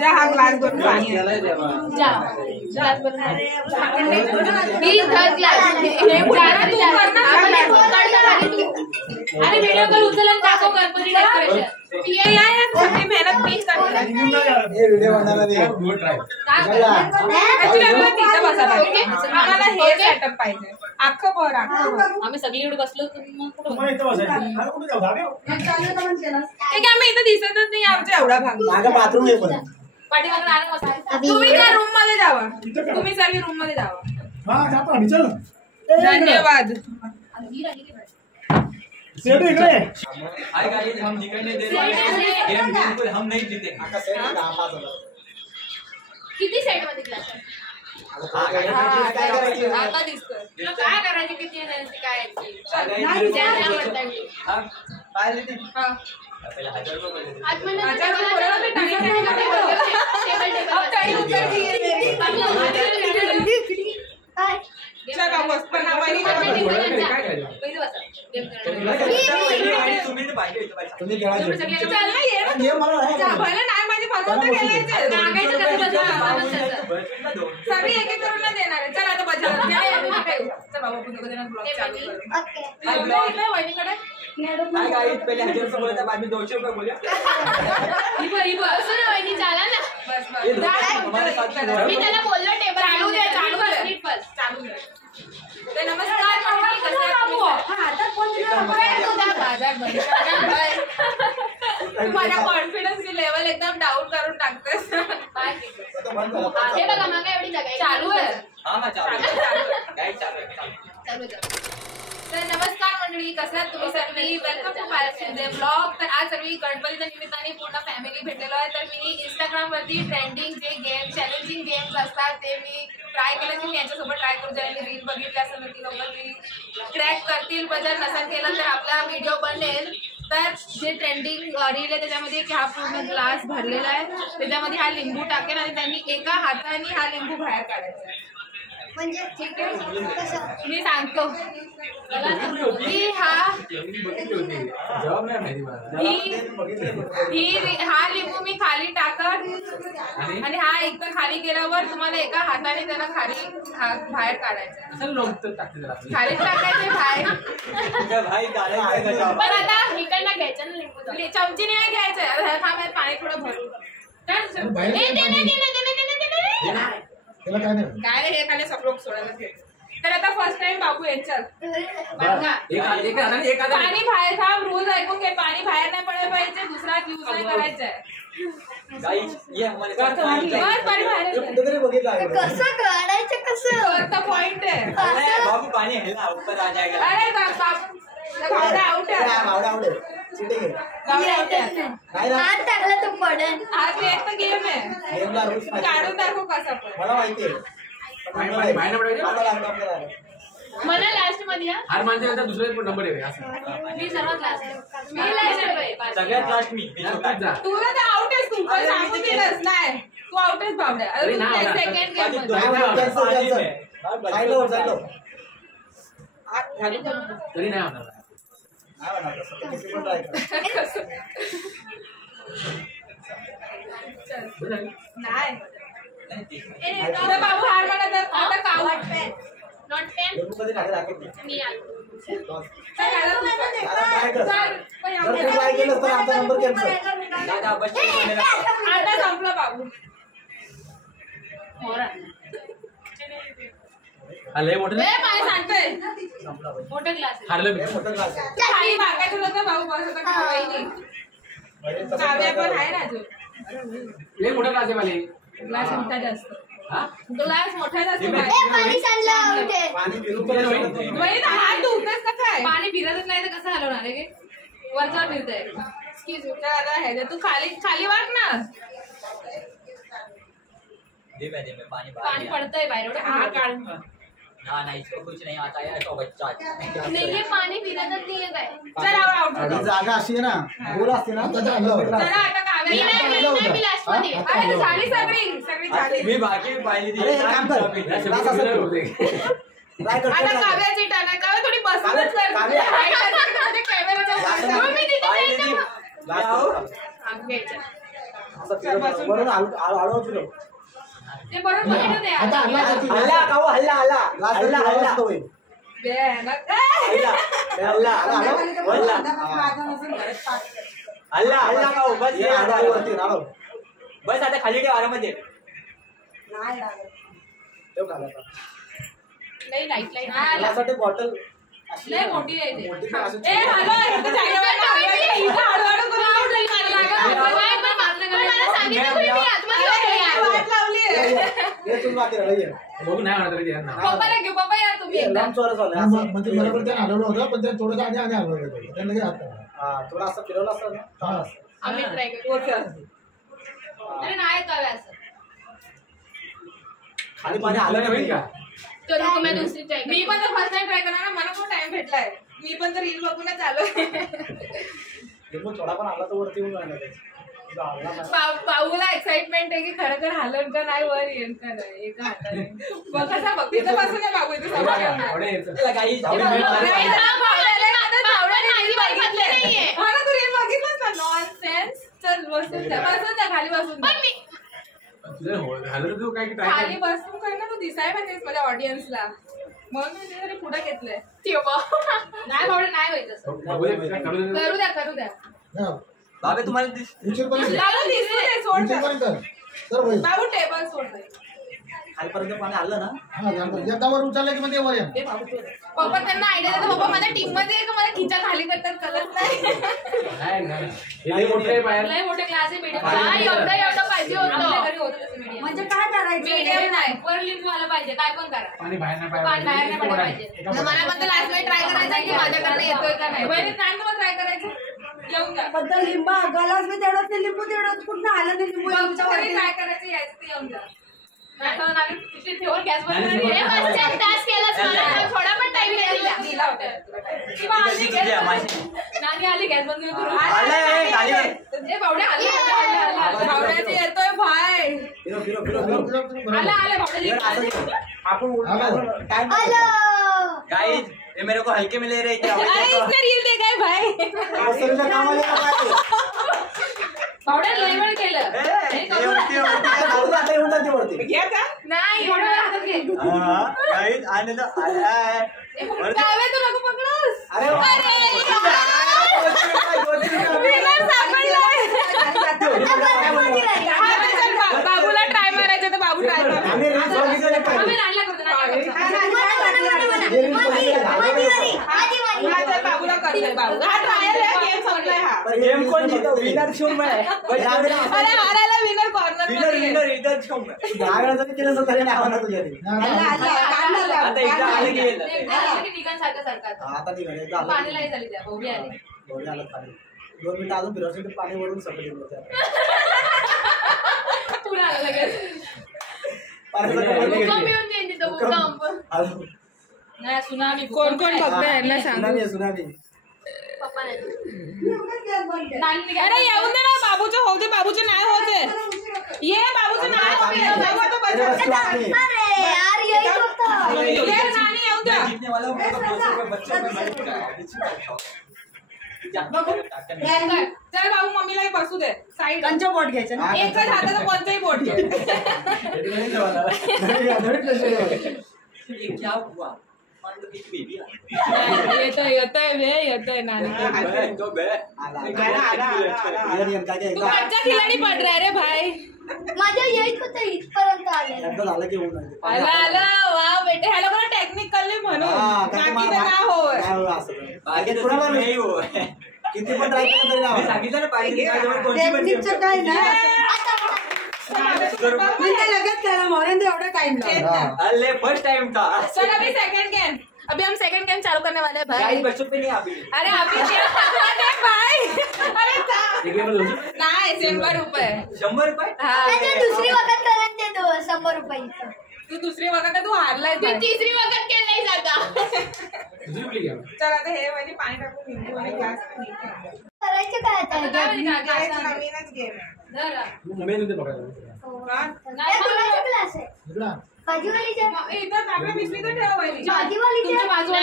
जा हा ग्लास भरून पाणी जा ग्लास भरून अरे व्हिडिओ कॉल उचल आणि दाखव गणपती डेकोरेशन मेहनत मी करते आम्हाला हे सेटअप पाहिजे अख्खं भर आम्ही सगळी एवढे बसलो आम्ही इथं दिसतच नाही आमच्या एवढा भाग बाथरूम आहे पण तुम्ही त्या रूम मध्ये जावा तुम्ही सर्व रूम मध्ये जावा धन्यवाद हाय गाइस हम दिखाई नहीं दे रहे गेम बिल्कुल हम नहीं जीते किती सेट मध्ये क्लास आता दिसतोय तुला काय करायची किती एनर्जी काय तुम्ही सगळी एक एक करून देणार आहे. चल आता बजाव वहिनीकडे पहले 1000 रुपये बोला था बाद में 200 रुपये बोला वहिनी चाला ना मी त्याला बोललो टेबल चालू दे चालू दे नमस्कार माझा कॉन्फिडन्स लेवल एकदम डाऊन करून टाकतोय हे बघा मागे एवढी जागा चालू आहे चालू तर नमस्कार मंडळी, कसे आहात तुम्ही सर्व? Welcome to pilot blog. तर आज सर्व गणपतीच्या निमित्ताने पूर्ण फॅमिली भेटलेलो आहे. तर मी इंस्टाग्राम वरती ट्रेंडिंग जे गेम चॅलेंजिंग गेम्स असतात ते मी ट्राय केलं की मी यांच्यासोबत ट्राय करू. ज्यांनी रील बघितली असेल तर ती लोक रील क्रॅक करतील, पण जर नसेल केलं तर आपला व्हिडिओ बनेल. तर जे ट्रेंडिंग रील आहे त्याच्यामध्ये हा पूर्ण ग्लास भरलेला आहे, त्याच्यामध्ये हा लिंबू टाकेल आणि त्यांनी एका हाताने हा लिंबू बाहेर काढायचा. म्हणजे ठीक आहे मी सांगतो की हा लिंबू मी खाली टाकत आणि हा एकदा खाली गेल्यावर तुम्हाला एका हाताने त्याला खाली बाहेर काढायचं. खाली टाकायचे बाहेर, पण आता इकडनं घ्यायचं ना लिंबू चमची नाही घ्यायचं. थांब पाणी थोडं भरू. काय हे खाली सब लोक सोडायला घ्यायचं. तर आता फर्स्ट टाइम बाबू यांच्यात पाणी बाहेर थांब. रूल ऐकून घे, पाणी बाहेर नाही पडायला पाहिजे, दुसरा यूज नाही करायचा आहे. पाणी बाहेर कसं काढायचं कसं पॉइंट आहे. बाबू पानी है ना ऊपर आ जाएगा. अरे आउट हात टाकला तो पडेल. आज एक तर गेम आहे, काढून दाखव कसं पण. मला माहिती आहे मला लास्ट मध्ये हर माणसाचा दुसरा नंबर आहे. मी सर्वात लास्ट मी लास्ट सगळ्यात लास्ट मी. तुला तर आउट आहेस, तू पण सांगून दिलंस नाही, तू आउट आहेस बावड्या. सेकंड गेम तरी नाही होणार. नाही बाबू हार म्हणा. आता काउंट नॉट 10 मी आता संपलं बाबू. मोठं पाणी सांगतोय मोठा ग्लास हारलं मी. खाली मागायचं होतं बाबू, बस होतं काव्या पण आहे ना अजून. लय मोठा ग्लास आहे मला. ग्लास मोठा जास्त, ग्लास मोठा जास्त. पाणी सांडलं उठे हात धुतेस का काय? पाणी फिरतच नाही तर कसं हलवणार आहे? वरचा फिरतंय. एक्सक्यूज मी, तू खाली वाट ना. पाणी पडतंय बाहेर. हा काढ ना इसको कुछ नहीं आता है तो बच्चा नाही पाणी फिरतच नाहीये काय. चल आउट. जागा अशी आहे ना, गोल असते ना. चला आता काव्या मी लास्ट मध्ये. अरे झाली सगळी झाली. मी बाकी पाहिली ती. अरे काम कर. आता काव्याची टर्न आहे. काव्या थोडी बसूनच कर. कॅमेराच्या असं फिरव वरून हळू फिरव. ते बरोबर बघितलं ते आता हल्ला करते. हल्ला काऊ हल्ला हल्ला लास्ट हल्ला हल्ला हल्ला होईल. हल्ला हल्ला हल्ला काऊ बस ये आडव वरती आडव. बस आता खाली ठेव आरामध्ये ठेव खाली आता. लई लाईट लाईट यासाठी बॉटल लई मोठी आहे ते. मोठी पण अशी ए हॅलो इथं जागेवर हळूहळू करून मला सांगितलं मी आतमध्ये वाट लावली ये तुम्ही बाकी राहिला ये. बघू नाही म्हणत तरी यांना. पप्पाला घेऊ पप्पा या तुम्ही ये, एकदा लांब चोरस झालं हा, असं. म्हणजे बरोबर त्याने हलवलं होतं पण ते थोडंसं आधी आधी हलवलं होतं त्यांना काही हात नाही. हा थोडं असं फिरवलं असतं ना हा. आम्ही ट्राय करू अरे नाही करावे असं खाली पाणी हल्ला आलं होईल का? तर रुको मैं दुसरी ट्राय मी पण तर फर्स्ट टाइम ट्राय करणार ना मला खूप टाइम भेटलाय मी पण तर रील बघूनच आलो लिंबू थोडा पण आला तर वरती येऊन राहिला ते. तुझा हलला नाही. बाबूला एक्साइटमेंट आहे की खरं हलन का नाही वर येईल का नाही एका हाताने बघ कसा बघ तिथं बसून आहे बाबू इथे समोर येऊन आहे. आवडे यायचं. हल्ला काही नाही, हा, भावड्याला आता भावड्याने माझी reel बाई बघितलंय. बघितली नाहीये. हा ना, तू रील बघितलंस ना नॉनसेन्स चल बसून जा खाली बसून जा. पण मी तुझं हल्ला तर तू काय ट्राय खाली बसून कर ना तू दिसाय पाहिजेस माझ्या ऑडियन्सला म्हणून मी तुझ्यासाठी पुढे घेतलंय तेव्हा नाही भावडे नाही होईल तसं बघू दे, काय करू दे. करू द्या हा. बाबे तुम्हाला दिस उंचीपर्यंत बाबू दिसू दे सोड उंचीपर्यंत तर होईल. बाबू टेबल सोड दे. खालीपर्यंत पाणी आलं ना हा झालं. एकदा वर उचललं की मग ते वर येणार. पप्पा त्यांना आयडिया देतात पप्पा माझ्या टीम मध्ये आहे का मला खिचा खाली करतात कळत नाही नाही नाही हे लई मोठं आहे बाहेर. लय मोठे क्लास आहे मीडियम नाही, एवढं पाहिजे आपल्या होतं घरी होतं तसं मीडियम म्हणजे काय करायचं मीडियम नाही वर लिंबू आला पाहिजे काय पण करा पाणी बाहेर नाही पाणी बाहेर नाही पडायला पाहिजे. एका मला बोटात. पण लास्ट टाइम ट्राय करायचा आहे की माझ्याकडे येतोय का नाही बहिणी नाही मग ट्राय करायचं येऊन जा बद्दल लिंबा गलास मी तेवढंच ते लिंबू तेवढंच कुठं आलं नाही लिंबू ट्राय करायचं यायचं ते येऊन जा आठवण आली पिशवी ठेवून गॅस बंद नाही, करून नाही, ये. बस एक तास केलास मला थोडा पण टाइम दिला होता किंवा आली तुझी गॅस माझी नानी आली गॅस बंद करून आलंय खालीवर ए बावड्या आला बावड्याचे येतोय भाई फिरव फिरव फिरव फिरव. फिरव, फिरव, फिरव. आला यार, भावडे असं नाही. आपण आलं. टाइम गाइस ये मेरे को हल्के में ले रहे थे अरे इसने रील देखा है भाई कामाला येणार नाही. भावड्या लय वेळ केलं हे करू वरती आता येऊन जाते वरती. घ्या का नाही एवढं वेळ हातात घे गाइस आने दो जावे तू नको पकडूस अरे वा. विनर सापडलाय बाबूला ट्राय मारायचं तर बाबू ट्राय कर आम्ही रील्स बघितलेले पाहिजे. आम्ही नाणला करतो हा तर बाबूला करतोय बाबू हा ट्रायल आहे गेम संपलाय हा गेम कौन जीता विनर क्यों मैं अरे हारायला विनर कॉर्नर विनर विनर इधर क्यों मैं दहा वेळा जरी केलं असतं तरी नाही होणार तुझ्या घरी. आता एकदा आले की येईल. ठिकाण सारखं सारखं हा, आता निघाले. एकदा आलं. पाणीलाही झाली त्या भाऊबी आली दोन्ही आलं पाणी. 2 मिनिटं अजून फिरवशील तर पाणी वरून सगळं येऊन जातं. पुढे आलं लगेच पाणी सगळं वरून भूकंप गेली. येऊन जाईल तिथं भूकंप अजून. नाही सुनामी कोण कोण बघतोय यांना सांग सुनामी आहे, सुनामी. पप्पा नाही अरे येऊन दे ना बाबूचं होऊ दे बाबूचं नाही होते ये बाबूचं नाही अरे बस तू आली. अरे यार यही होता ये नानी येऊ द्या मैं जीतने वाला हूँ मेरे को 200 रुपए बच्चे को मैं दूंगा। चल बाबू मम्मीला बसू दे साईड कंचा बोट घ्यायचं ना एकच हाताचं कोणतंही बोट घे ये क्या हुआ मान लो कि बेबी आ येतोय नानी तो बे ये नियम काय काय तू एकदा कच्चा खिलाडी पड रहा रे भाई माझ्या येत होतं इथपर्यंत आलेलं एकदा झालं की होऊन जाते. पाणी आलं आलं वा बेटे ह्याला कोणा टेक्निकली म्हणून हा, काय बाकी ते तर ना होय नाही होय असं नाही. आगे कुणाला तो नहीं हो किती पण ट्राय केलं तरी नाही मी होणार. सांगितलं ना पाहिजे माझ्यावर कोणती पण टेक्निकचं काय नाही लगेच करा म्हणून एवढा टाइम हा. अरे फर्स्ट टाइम था चल अभी सेकंड गेम अभी हम सेकंड गेम चालू करने वाले हैं भाई गाइस बच्चों पे नहीं अभी अरे अभी भाई अरे एक लेवल होऊ. नाही 100 रुपये 100 रुपये त्याच्या दुसरी वखत करून ते 100 रुपयाचं तू दुसरी वगैरे तू हारलाय ती तिसरी वखत केलंय जागा दुसरी कुठली घ्या चल आता हे वाली पाणी टाकून निघू आणि ग्लास करायचं काय आता नवीनच गेम आहे मेन होते बघायला हे कुणाचा क्लास आहे इकडं आण. भाजीवालीच्या इथं आपल्या पिशवी तर ठेव वहिनी. भाजीवालीच्या तुमच्या बाजूला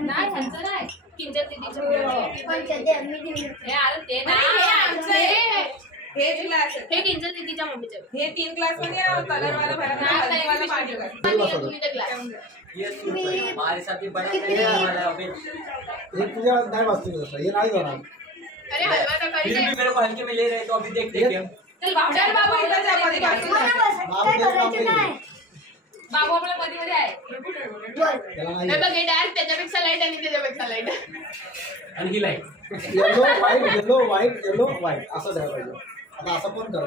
नाही ह्यांचं नाही किंजल दीदीच्या हे आलं ते ना हे आमचं आहे. हे क्लास हे किंजल दीदीच्या मम्मीचे हे 3 क्लास मध्ये कलर वाला भरा हल्दीवाला पार्टी कर तुम्ही ते ग्लास ये हमारे साथ ही बड़ा वाला अभी हे तुझ्या नाही वाचतो तसं हे नाही जाणार अरे हलवा तर फिर करी भी मेरे को हल्के में ले रहे तो अभी देखते गेम चल बाबू चल बाबू इथं जा मध्ये बसून जा. बाबू आपल्या मध्ये मध्ये आहे त्याला नाही नाही बघ हे डायरेक्ट त्याच्यापेक्षा लाईट आणि त्याच्यापेक्षा लाईट आणि ही लाईट येलो व्हाईट असं द्यायला पाहिजे आता असं पण करा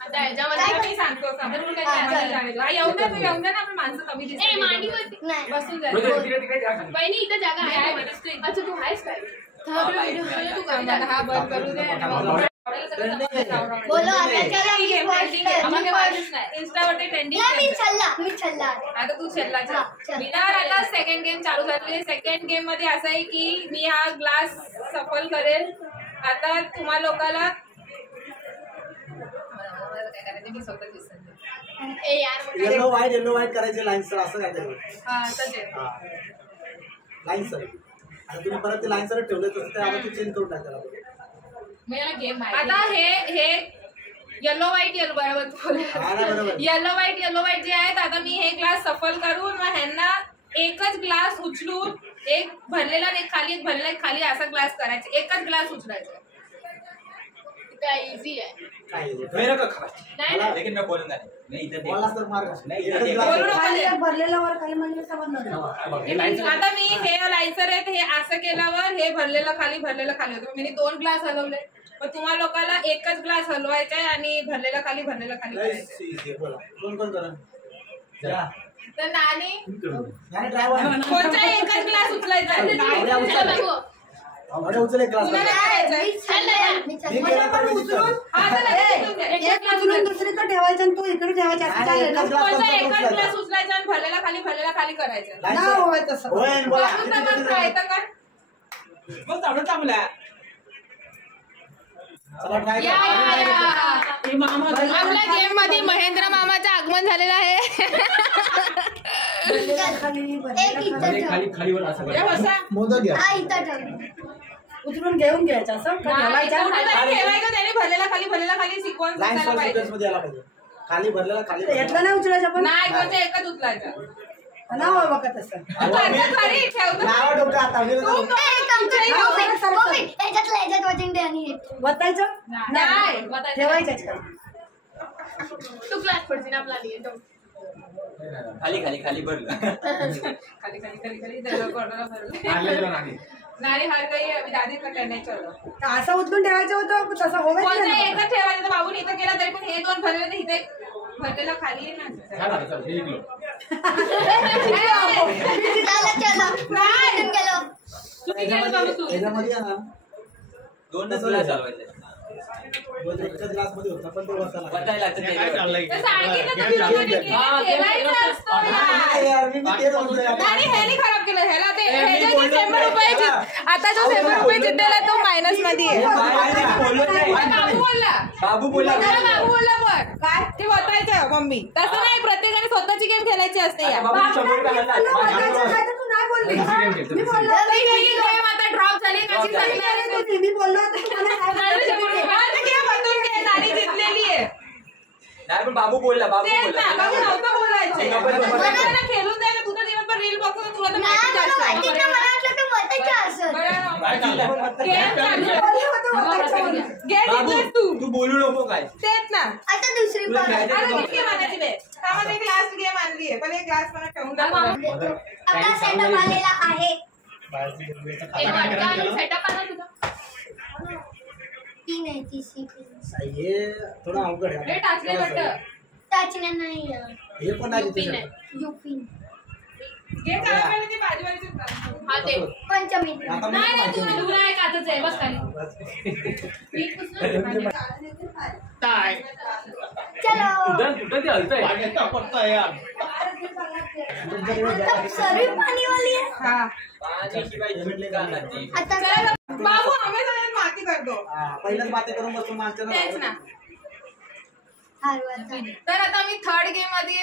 आता ह्याच्यामध्ये मी सांगतो समोरून काही नाही सांगितलं. हा, येऊन द्या ना आपण माणसं कमी ए दिसतात. मांडीवरती बसून जा. तिकडे जागा बहिणी इथं जागा आहे अच्छा तू आहेस काय तू आम्हाला हा बंद करू दे आणि मग बोलो आता चला मी इंस्टावरती ट्रेंडिंग मी छल्ला आता तू छल्ला हा, चल. विनावर आता सेकंड गेम चालू झालेली. सेकंड गेम मध्ये असं आहे की मी हा ग्लास सफल करेल. आता तुम्हा लोकांना काय करायचं मी स्वतः दिसत ए यार येलो व्हाईट करायचे लाईन सर असं काय करायचं हा तसे लाईन सर आता तुम्ही परत ते लाईन सर ठेवले तसं ते आता चेंज करून टाकायला मी याला गेम आता हे येलो व्हाईट बरोबर. येलो व्हाईट जे आहेत आता मी हे ग्लास सफल करून मग ह्यांना एकच ग्लास उचलून एक भरलेला आणि एक भरलेला एक खाली असा ग्लास करायचा. एकच ग्लास उचलायचा. काय इझी आहे काय मेरे को खबर नाही ना लेकिन मैं बोलूंगा नहीं मैं इधर बॉल देख असतं मार नाही, एकच इथं glass बोलू आहे. नको. खाली भरलेला वर खाली म्हणजे समजणार हे लाईन आता मी हे लायसर आहेत हे असं केल्यावर हे भरलेलं खाली होतं. मी 2 ग्लास हलवले. मग तुम्हा लोकांना एकच ग्लास हलवायचा आहे आणि भरलेला खाली करायचं. easy आहे, बोला कोण करा तर नानी नाही ड्रायव्हर कोणता एकच ग्लास उचलायचा आहे. चल बघू अरे उचल एक ग्लास कुणाला करायचं आहे? मी केला तर मी जिंकणार. हा, चला, तिथून घ्या. एक उचलून दुसरीकडे ठेवायचं आणि तू इकडे ठेवायचं असं नाही, चालेल ना? एकच glass कोणता नंतर एकच उचलायचा. ग्लास उचलायचा आणि भरलेला खाली करायचं. Line नाही sir. होय तसं. होय, बोला. वाचून तर मग राहायचं का? मग चांगलं चांगलं. चला try या, करा. या, या. आपल्या गेम मध्ये महेंद्र मामाचं आगमन झालेलं आहे. खाली एक भरलेला इथं खाली. खाली खालीवर असं हे बसा. मोदक घ्या हा इथं ठेव. उचलून घेऊन घ्यायचं असं का ठेवायचं? कुठेतरी ठेवायचं त्याने भरलेला खाली सिक्वेन्स लाईन दिसायला पाहिजे. मध्ये यायला पाहिजे खाली भरलेला खाली यातलं नाही उचलायचं पण नाही कोणता एकच उचलायचा. नाही होय बघा तसं आता खाली ठेवतो. नावा डोकं आता मी तू ह्याच्यात वजन दे आणि वतायचं नाही. ठेवायचं तू क्लास पडशील आपला लिहितो खाली भरलं खाली त्याला कॉर्नरला भरलं. नाही हार काही अभी दादी का करणे चलो. असं उचलून ठेवायचं होतं तसं होत कोणता एकच ठेवायचं तर बाबून इथं केला तरी पण हे 2 भरलेले इथे एक भरलेला खाली आहे ना. हे जिंकलो याच्यामध्ये आहे ना दोनच ग्लास चालवायचे एकच ग्लास मध्ये होता पण ते वरताला बतायला लागतं त्याच्यावर. तर सांगितलं तर मी लोकांनी केलं, ठेवायचं असतं यार. यार मी तेच म्हणतोय आणि ह्याने खराब केलं ह्याला ते ह्याचे जे 100 रुपये आता जो 100 रुपये जिंकलेला तो मायनस मध्ये आहे. बाबू बोलला बाबू बोला त्याला बाबू बोलला पण काय ते बतायचं मम्मी तसं नाही. प्रत्येकाने स्वतःची गेम खेळायची असते यार. बाबू 100 रुपये घालणार. तू नाही बोलली मी बोललो गेम आता ड्रॉप झाली कशी सांगणार. मी बोललो होतो तुम्हाला नानी जिंकलेली आहे. नाही पण बाबू बोलला तेच ना, बाबू नव्हतं बोलायचं. मला खेळून जायला तुझं दिवस पण रील बघतो तुला तर माहितीच असतं. गेम तू तू बोलू नको काय तेच ना. आता दुसरी तुला खेळायचं आता आहे किती गेम आणली बे त्यामध्ये एक लास्ट गेम आणली आहे पण एक लास्ट मला ठेवून टाकू. आपला सेटअप आलेला आहे एक वाटका आणि सेटअप आला तुझा 3 आहे तिसरी हे थोडं अवघड आहे हे टाचले वाटतं. टाचण्या नाही हे पण नाही युपी तिथे नाही युपी गेम चालू केलं ते बाजूवालीचेच ना. हा ते पंचमी आता नाही नाही माहिती तुला दूर आहे काचच आहे बस खाली मी पुसलं. चलो कुठं ते हलतंय सर्व पाणीवाली आहे पाणी शिवाय झुटले का नाही आता चला बाबू आम्ही सगळ्यात माती करतो. पहिल्याच बाते करून बसून तेच मागच्या ना. तर आता मी थर्ड गेम मध्ये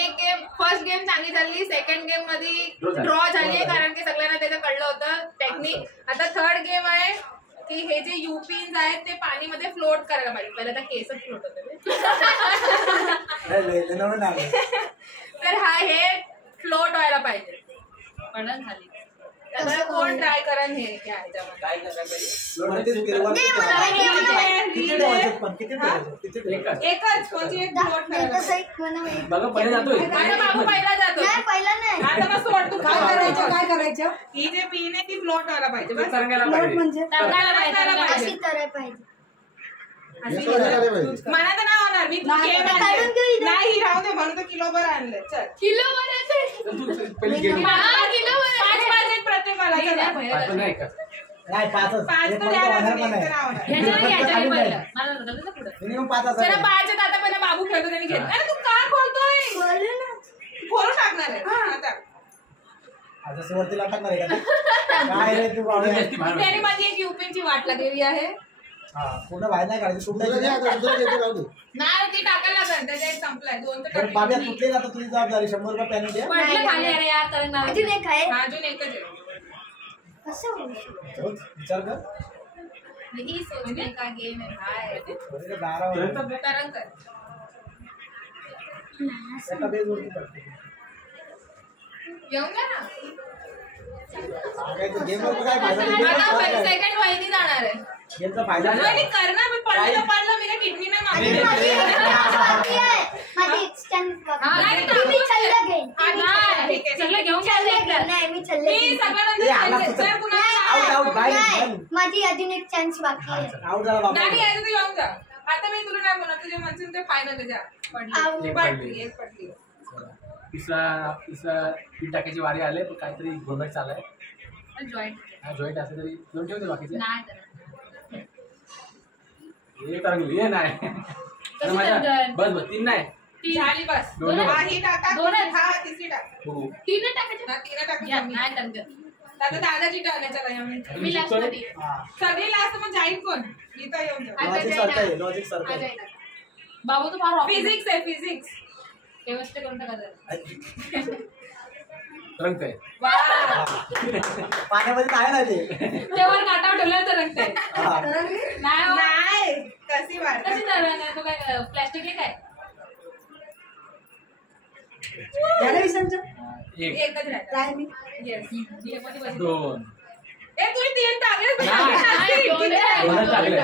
एक गेम फर्स्ट गेम चांगली झाली, सेकंड गेम मध्ये ड्रॉ झाली कारण की सगळ्यांना त्याचं कळलं होतं टेक्निक. आता थर्ड गेम आहे की हे जे युपिन्स आहेत ते पाणीमध्ये फ्लोट करायला पाहिजे. पहिला तर केसच फ्लोट होते तर हा हे फ्लोट व्हायला पाहिजे. म्हणून झाली. आता कोण ट्राय करा हे क्या काय करायला एकच म्हणजे एक फ्लोट करायला. बघा पहिले जातोय. आता बाबू पहिला जातो. आता मग सोड तू काय करायचं ही जे पिन आहे ती फ्लोट व्हायला पाहिजे. बस तरंगायला फ्लोट पाहिजे. म्हणजे तरंगायला पाहिजे. मला तर नाही होणार. मी नाही राहू दे म्हणून तर किलोभर आणलं. चल तू पहिली गेली. 5 आहेत प्रत्येकाला. चला. पाच नाही का? नाही 5च. 5 तर द्यायला तुम्ही, एक तर नाही होणार. मिनिमम 5 चला 5 आहेत. आता पहिला बाबू खेळतो त्यांनी घेतलं. अरे तू का खोलतोय? खोलून टाकणार आहे आता. आता सुरुवातीला टाकणार आहे का? काय रे तू बाबा? त्याने माझी एक युपिनची वाट लागलेली आहे. हा पूर्ण बाहेर नाही काढायचं. तुटलं नाही ती टाकायला लागेल. त्याच्या एक संपलाय. 2 तर बाब्या टाकले. तुटले ना तर तुझी जबाबदारी. 100 रुपये पेनल्टी आहे. पडलं खाली अरे यार तरंगणार. अजून एक आहे हा, अजून एकच आहे. रोज विचार कर. ही सोचने का गेम आहे. हाय. थोडे 12 तरंग कर. एका बेस वरती पडते. येऊन जा ना. सांगायचं गेमवर काय फायदा नाही. आता सेकंड वहिनी जाणार आहे. गेमचा फायदा नाही. वहिनी कर ना. मी पडलं तर पडलं. मी काय किडनी नाही मागली. सगळं घेऊन काय मी सगळ्यांना जर आउट आउट बाहेर. माझी अजून एक चान्स बाकी आहे. आउट झाला बाबा. नाही यायचं तर येऊन जा. आता मी तुला नाही बोलणार. तुझे म्हणशील ते फायनल आहे. जा पडली. एक पडली. तिसरा पीठ टाकायची वारी आले पण काहीतरी गोंधळ चाललाय. जॉईंट हा जॉईंट असेल तरी दोन ठेवते बाकीचे. नाही हे तरंगली हे नाही. कशी माझ्या तरंगल? बस बस 3 नाही. झाली बस. दोन. हा ही टाका. दोन आहेत. हा तिसरी टाक. बघू. 3 टाकायचे. हा 3 टाक. नाही तरंगत. आता दादाची टर्न आहे. चला येऊन. मी लास्ट मध्ये. हा सगळी लास्ट मग जाईल कोण? इथं येऊन जा. लॉजिक सारखं आहे. लॉजिक सारखं आहे. बाबू तर फार फिजिक्स आहे. फिजिक्स. केमिस्ट्री करून टाकायचं. तरंगतंय. पाण्यामध्ये आहे ना ते. तेव्हा काटावर ठेवलं तरंगतंय. हा. नाही हो. नाही कशी वाट. कशी तरंग आहे? तो काय प्लॅस्टिक आहे काय? एक एकच राहतात. येस. 2 ए तुम्ही 3 टाकले. नाही, दोन आहे. दोनच टाकले.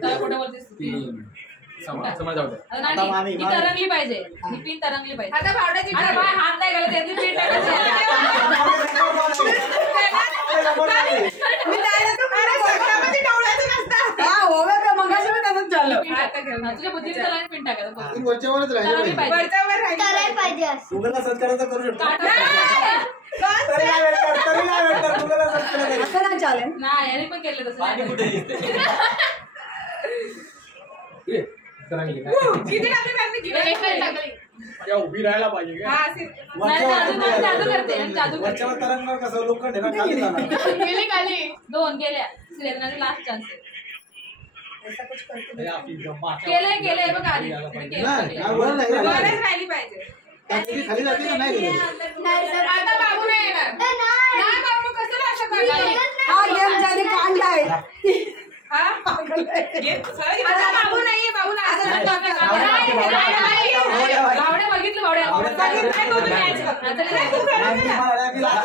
काय खोटं बोलतेस तू? 3 समज जाऊ दे. आता नाही, ती तरंगली पाहिजे. ही पिन तरंगली पाहिजे. आता पावड्याची अरे बाय हात नाही घालत याची पिन टाकायची. मी जायला तर अरे सगळ्यामध्ये डवळायचं नसतं. आता घेऊन जा. तुझ्या बुद्धीने त्याला पिन टाकायचं. वरच्यावरच तरंगली पाहिजे. वरच्यावर राहिली. करायला पाहिजे असं. गुगलला सर्च करायचं करू शकतो. बस. तरी नाही भेटणार. तरी नाही भेटणार. गुगलला सर्च करायचं. नाही याने पण केलं तसं. पाणी कुठे दिसते? ए, तरंगली काय? किती टाकले त्यांनी? किती एकच टाकली. या उभी राहायला पाहिजे का? हा असे. नाही, जादू करते. जादू करते. वरच्यावर तरंगणार कसं लोखंड आहे ना खाली जाणार. गेली खाली. 2 गेल्या. श्रेयसनाचा लास्ट चान्स आहे. अरे आपली गप्पा. केलंय बघा आधी. तुम्ही केलंय. वरच राहिली पाहिजे. खाली जाते का नाही गेली? नाही सर. आता बाबू नाही येणार. नाही. नाही बाबू कसं असं मी करणार? बघत नाही. हा? आता बाबू नाहीये. बाबू नाही. बावड्या बघितलं बावड्या. नाही, तो match बघतो. नाही, तू खेळत नाही, नाही. मी मला-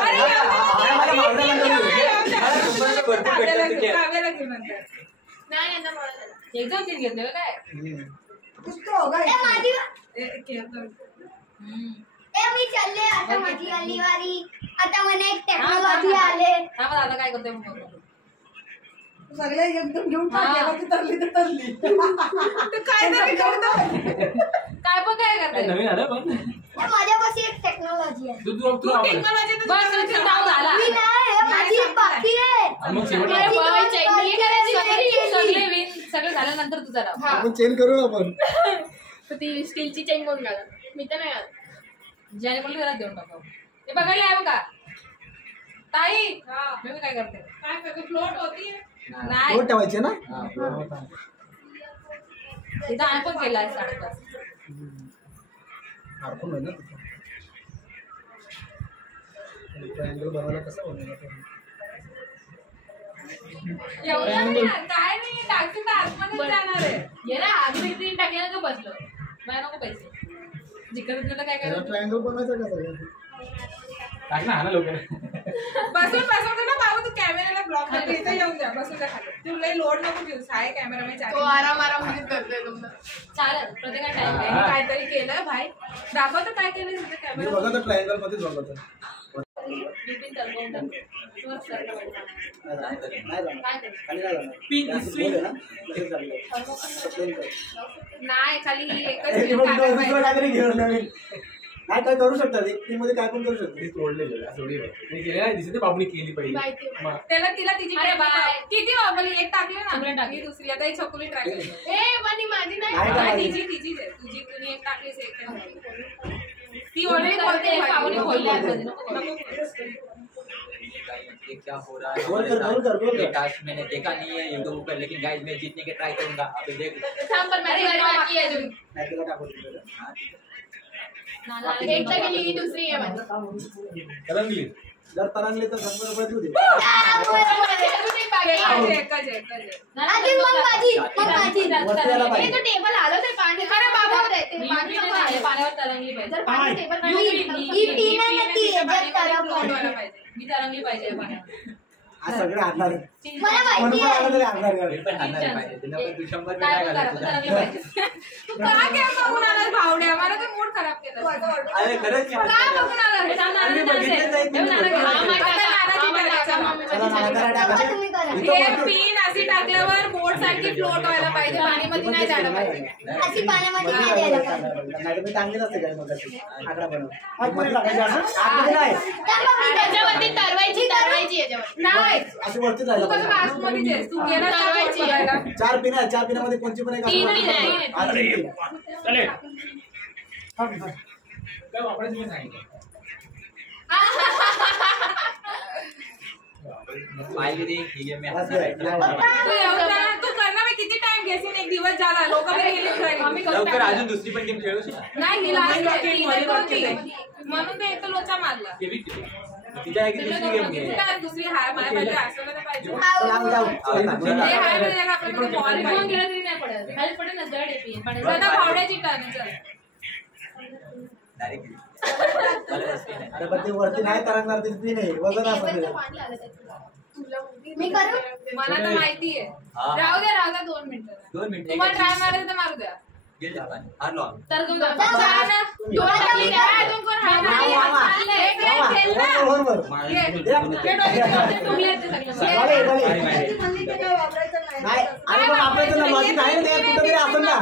अरे, भरपूर भेटतात ते. काव्याला घेऊन नंतर. एकदम सीन घेतले काय? ए, माझी खेळतो. मी चालले. आता माझी आली वारी. आता मला एक टेक्नॉलॉजी आले. हा मग आता काय करतोय मग? सगळे एकदम घेऊन तू काय तरी करतो. काय पण काय काय करतोय? नवीन आलं पण माझ्यापाशी एक टेक्नॉलॉजी आहे. तू तू आवडलं. टेक्नॉलॉजी तर बस तुझं नाव झाला. मी नाही. माझी एक बाकी आहे. आणि मग शेवटी माझी बाबा, दोन check बाकी करायची आहे. नाही. सगळे विन सगळं झाल्यानंतर तुझा नाव. हा. आपण चेंज करू आपण. तर ती स्टीलची चेन म्हणून घाला. मी तर नाही घालत. ज्याने बोलली त्याला देऊन टाकावं. हे बघायला आहे बघा ताई. मी काय करते? काय करतो? फ्लोट होती. नाही बोट ठेवायचे ना. हा, बरोबर. तिथं आम्ही पण केला आहे 5:30. आपण होईल ना ट्रायंगल बनवायला कसं बनवलं एवढं नाही, काय नाही टाकी तर आतमध्ये जाणार आहे. ये ना आधी किती टाकलं का बसलं मला नको पैसे जिकडे तुला काय करायचं ट्रायंगल बनवायचं का सगळं टाक ना हा ना लवकर बसून ना बाबू तू कॅमेराला ब्लॉक मध्ये इथं येऊन जा बसून जा खाली तू लई लोड नको घेऊस हाय कॅमेरामॅन तो आराम करतोय तुमचं चालेल प्रत्येकाला टाइम आहे काहीतरी केलं भाई दाखवतो काय केलं तिथे मी कॅमेरा बघा तर ट्रायंगल मध्येच बघत बिपिन तलवून टाकतो नाही जाणार काय करायचं खाली नाही जाणार बोल आहे ना लगेच चालू आहे. नाही खाली ही एकच हे screen बघ, टाकायला दुसरं पाहिजे. काहीतरी घेऊन नवीन नाही काय करू शकतात एक टीम मध्ये काय पण करू शकतो ते तोडलेलं सोडी मी केलं दिसते बाबूनी केली पहिली माहिती मग त्याला तिला तिची अरे बाय. किती वापरली एक टाकली छकुली ना टाकली. ही दुसरी आता ही छकुली ट्राय केली ए माझी नाही नाही, टाकली. तिचीच आहे तुझी तुम्ही एक टाकलीस एक टाकली. ती ऑलरेडी ऑलरेडी बोलते बाबूने खोलले आतमध्ये नको ये क्या हो रहा है बोल कर, बोल कर, बोल कर. ये टास्क मैंने देखा नहीं है यूट्यूब पर लेकिन गाइस मैं जीतने के ट्राई करूंगा अभी देख थांब पण माझी बारी बाकी आहे अजून नाही तिला टाकू तिकडे. एक तर गेली ही दुसरी आहे माझी कलंगली जर तरंगली तर 100 रुपये देऊ दे एकच आहे. अजून मग माझी वरती यायला पाहिजे. तो टेबल आलं तर पाणी अरे बाबा, पाण्यावर तरंगली पाहिजे जर पाणी टेबल ही ही टीन आहे ना ती याच्यात फ्लोट तरंगली. व्हायला पाहिजे. मी तरंगली पाहिजे पाण्यावर आज सगळे आणणार आहे. मला म्हणून माहिती पण आलं आहे तरी आणणार आहे. मी पण हाणणार पाहिजे तुला पण तू 100 रुपये काय काय पण करा, पण तरंगली घालायचं पाहिजे तू का काय बघून आलास भावड्या मला तर मूड खराब केला अरे खरंच मी का बघून आलास आम्ही बघितलं नाही आता नानाची चला ना, करा, टाका. आता तुम्ही करा. इथं हे वरती- पिन अशी टाकल्यावर बोट सारखी फ्लोट व्हायला पाहिजे पाणीमध्ये नाही जायला पाहिजे अशी पाण्यामध्ये नाही द्यायला पाहिजे. नाही तर मी टांगली नसते काय मग अशी. आकडा बनव आतमध्ये टाकायची असं आतमध्ये नाही त्याच्यावरती तरवायची याच्यावर नाही अशी वरती तू जायला कसं पाहिजे. लास्टमध्ये आहेस? तू गेला ठरवायची. 4 पिन आहे 4 पिनामध्ये कोणची पण एक असं तीन वरती पिन आहे. टाकायची. हा, तीन पिन. चले थांब, थांब. काय वापरायचं मी सांगितलं पाहिली दे ठीक आहे मी बस हाणणार रे, आहे. नाही वापरायचं. तू एवढं नाही, तू करणार मी किती टाइम घेशील एक दिवस झाला लोक आम्ही करू लवकर टाकू. अजून दुसरी पण टीम खेळू शकतो नाही ही last ती नाही होती. म्हणून ते इथं लोचा मारला केली किती तिच्या एक दुसरी गेम घे काय दुसरी हाय माझ्या पाहिजे असलं तर पाहिजे चला, आम्ही जाऊ. ते हाय म्हणजे काय आपल्याकडे बॉल कोण पाहिजे गेलं तरी नाही पडत खाली पडेल ना जड आहे ती. पाण्यात. आता भावड्याची टर्न चल डायरेक्ट अरे पण ते वरती नाही तरंगणार ते पिन आहे वजन असं ते. मी करू मला तर माहिती आहे हा. राहू द्या 2 मिनिटं 2 मिनिट तुम्हाला ट्राय मारायचं तर मारू द्या गेले आपण हारलो आम्ही. तर घेऊन जा. जा ना. तुम्ही- अजून कोण हाय नाही. वा, वा. एक game खेळ ना. वर, वर, वर. ये. ते टुमले आहेत ते सगळे. बरे, बरे. मारी, मारी. नाही आणि पण आपल्याचं ना लॉजिक आहे ना कुठेतरी असं ना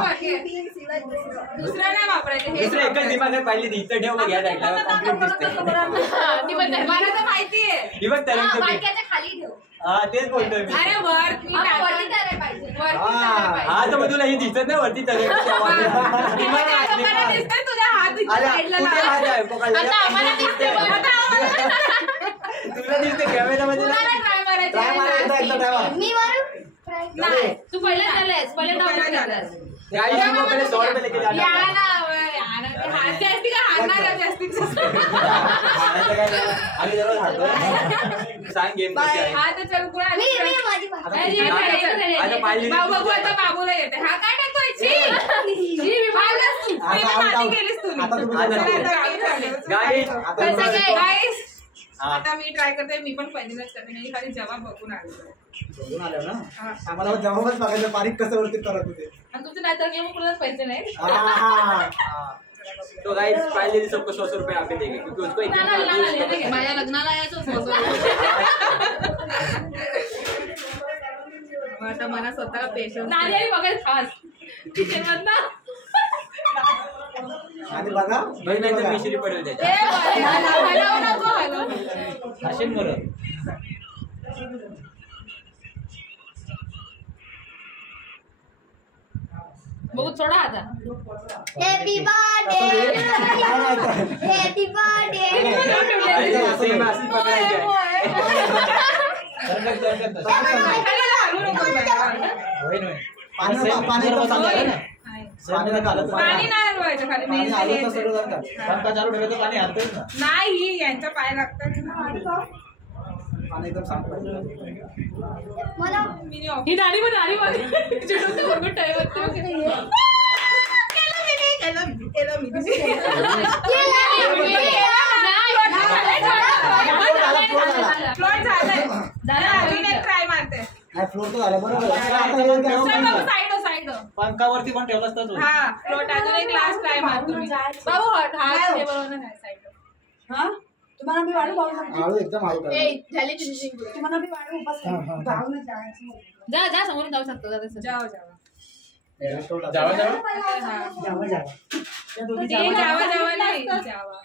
दुसरा नाही वापरायचं हे दुसरं एकच दिमाग आहे पाहिली ती इथं ठेव घ्या जायला कम्प्लीट दिसते हा, ती पण नाही. मला तर माहिती आहे ही बघ तरंगतो ती. वाक्याच्या खाली ठेव. हा तेच बोलतोय मी अरे वर मी वरती टाकलं. करायला पाहिजे. वरती हा. करायला पाहिजे. हा तर मग तुला हे दिसत नाही वरती दिमाग आहे, मला दिसतंय तुझा हात इथे साईडला लावा. आता आम्हाला दिसते बघ. आता आम्हाला तुला दिसते कॅमेरामध्ये तुम्हाला try मारायची ट्राय आहे, मारा एकदा एकदा last ट्राय मारा. मी वरू नाही. तू पहिले झालेस पहिले डाऊनलोड केलास. गाइस हम पहले 100 रुपए लेके जाना या ना, हात जास्ती का हाणणार जास्तीत जास्त आम्ही जरूर हारतो सांग गेम कशी आहे हा तर चल पुढे मी आली. मी माझी पाहिजे. अरे, ये आता- खेळायचं. आता पाहिली बाबू बघू आता बाबूला येते हा काय टाकतोय छी विभागलास तू आता मी out, माती out. केलीस तू आता तुम्ही आता जाऊ. गाइस आता कसं तुम्ही- काय गाईस हा. आता मी ट्राय करते मी पण पहिल्यांदाच करते नाही खाली जवाब बघून आलो बघून आलो ना आम्हाला जबाबच बघायचं बारीक कसं वरती करत होते आणि तुमचं नाही तर गेम कुणालाच पैसे नाही. हा. तो गाइस पहले सबको 100 रुपए आप देंगे क्योंकि उसको एक ना, ना, ना, ना, ना, ना, माझ्या लग्नाला यायचं होतं. आता मला स्वतःला पेशन्स नारियल वगैरे खास किचन मधनं आणि बघा भाई नाही तर मिश्री पडेल त्याच्यात हलवू नको हलवू नको. असेल मर बघू थोडा आता happy birthday happy birthday same असं पकडायचं हलवू नको. पाणी पाणी एकदम चांगलं आहे ना पाणी नका आलं तर पाणी नाही हलवायचं खाली पाणी आलं तर सगळं मेन जण काढ. पंखा चालू ठेवलं तर पाणी हलतंच ना. नाही यांचा पाय लागतात पाणी एकदम साफ पाहिजे. मला ही दाढी पण दाढी बघ फ्लोट झालंय अजून एक ट्राय मारते नाही फ्लोर तर झालं बरोबर आहे. आता हे काय साईड पंखावरती पण ठेवलं असतं तू. हा फ्लोट अजून एक लास्ट ट्राय मारतो मी बाबू हात हे बरोबर नाही साईड तुम्हाला मी वाढू भाऊ सांगते. आळू एकदम आळू काढ. झाली फिनिशिंग तुम्हाला मी वाढू उपास भाऊ न जायचं. जा जा समोरून जाऊ शकतो जावा रेस्टॉरंट जावा जावा जावा जावा. त्या दोघी ते जावा. जावा जावा नाही जावा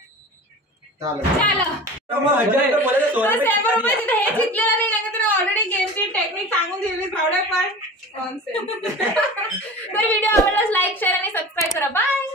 चालेल. हे जिंकलेलं नाही तर ऑलरेडी गेमची टेक्निक सांगून दिली पावडे पण तर व्हिडिओ आवडल्यास लाईक शेअर आणि सबस्क्राईब करा बाय